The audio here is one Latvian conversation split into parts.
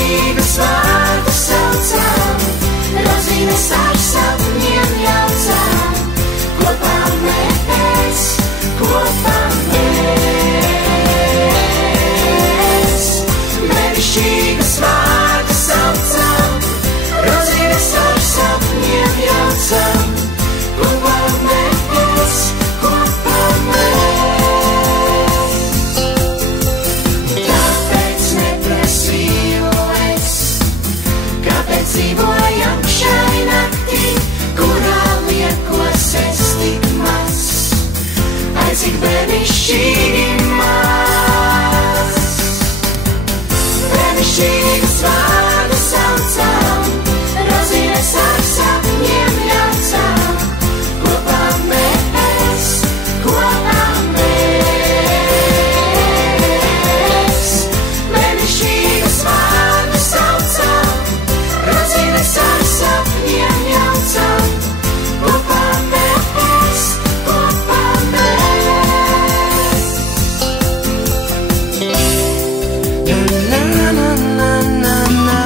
brīnišķīgus vārdus saucam, rozīnes ar sapņiem jaucam, kopā mēs, kopā mēs. Brīnišķīgus vārdus saucam, rozīnes ar sapņiem jaucam, kopā mēs, kopā mēs. Tāpēc neprasīju es, kāpēc dzīvojam šai naktī, kurā liekos es tik maz, ai cik brīnišķīgi maz. Brīnišķīgus vārdus saucam, rozīnes ar sapņiem jaucam, kopā mēs, kopā mēs. Brīnišķīgus vārdus saucam, rozīnes ar sapņiem jaucam, kopā mēs, kopā mēs. La la la la la.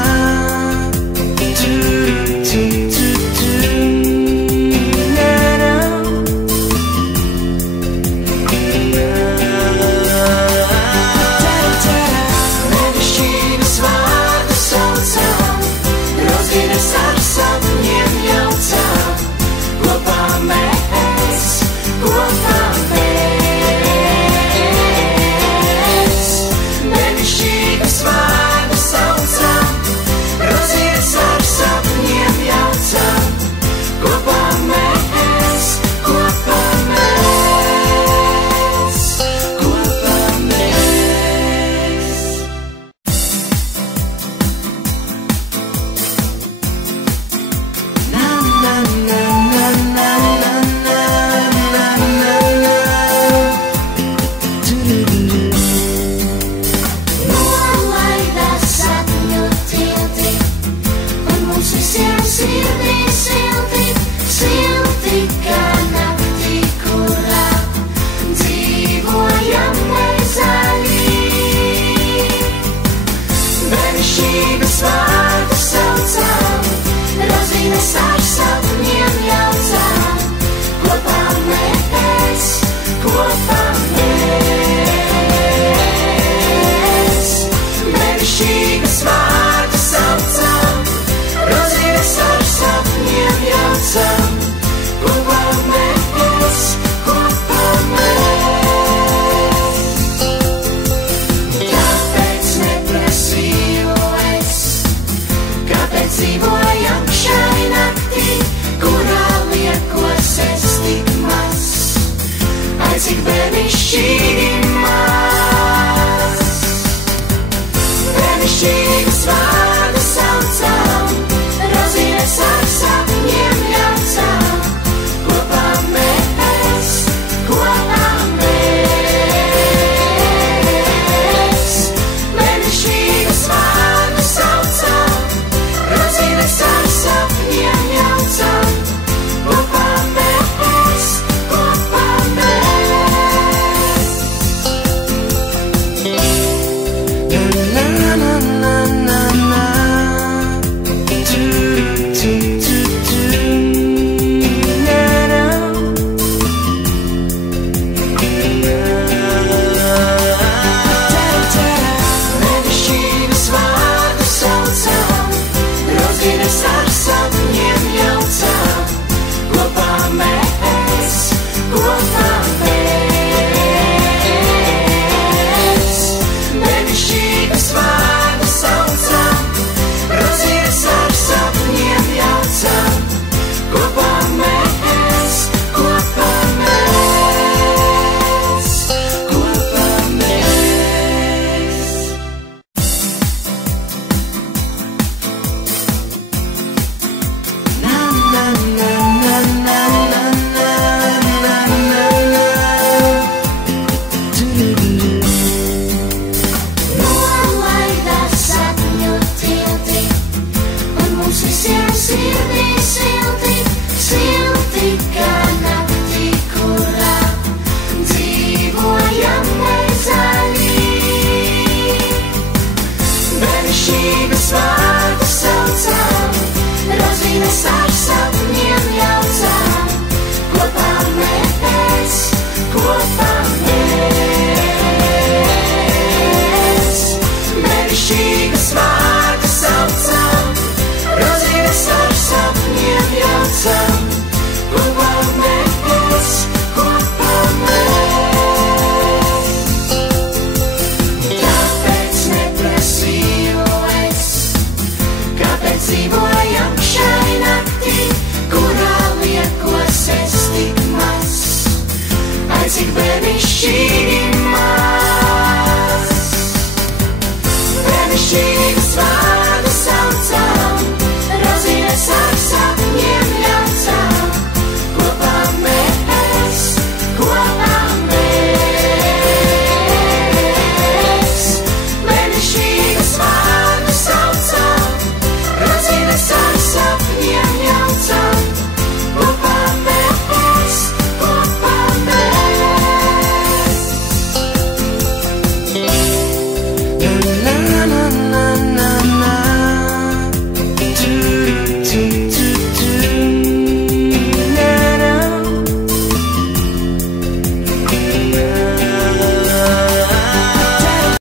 Do do do do. Na na. Brīnišķīgus vārdus saucam, rozīnes ar sapņiem jaucam, kopā mēs, kopā mēs. Brīnišķīgus vārdus saucam, rozīnes ar sapņiem jaucam, kopā mēs, kopā mēs, kopā mēs. Na na na na na na na na na na. Nolaida sapņu tilti, un mums visiem sirdī silti, silti kā naktī, kurā dzīvojam mēs zaļi. Brīnišķīgus vārdus saucam, rozīnes ar sapņiem jaucam, kopā mēs, kopā mēs. Brīnišķīgus vārdus saucam, rozīnes ar sapņiem jaucam, kopā mēs, kopā mēs. Tāpēc neprasīju es, kāpēc dzīvojam šai naktī, kurā liekos es tik maz, ai cik brīnišķīgi maz. Brīnišķīgus vārdus saucam, rozīnes ar sapņiem jaucam, kopā mēs, kopā mēs. Brīnišķīgus vārdus saucam, rozīnes ar sapņiem jaucam, kopā mēs, kopā mēs. La la la la la. Do do do do. Na na. Brīnišķīgus vārdus brīnišķīgas vārdus saucam, rozīnes ar sapņiem jaucam, kopā mēs, kopā mēs. Brīnišķīgas vārdus saucam, rozīnes ar sapņiem jaucam, kopā mēs, kopā mēs. Tāpēc neprasīju es, kāpēc dzīvojam šai naktī, kurā liekos es tik maz, ai cik brīnišķīgi maz. Brīnišķīgas vārdus saucam, rozīnes ar sapņiem jaucam, kopā mēs, kopā mēs. Brīnišķīgas vārdus saucam, rozīnes ar sapņiem jaucam, kopā mēs, kopā mēs. La la la la.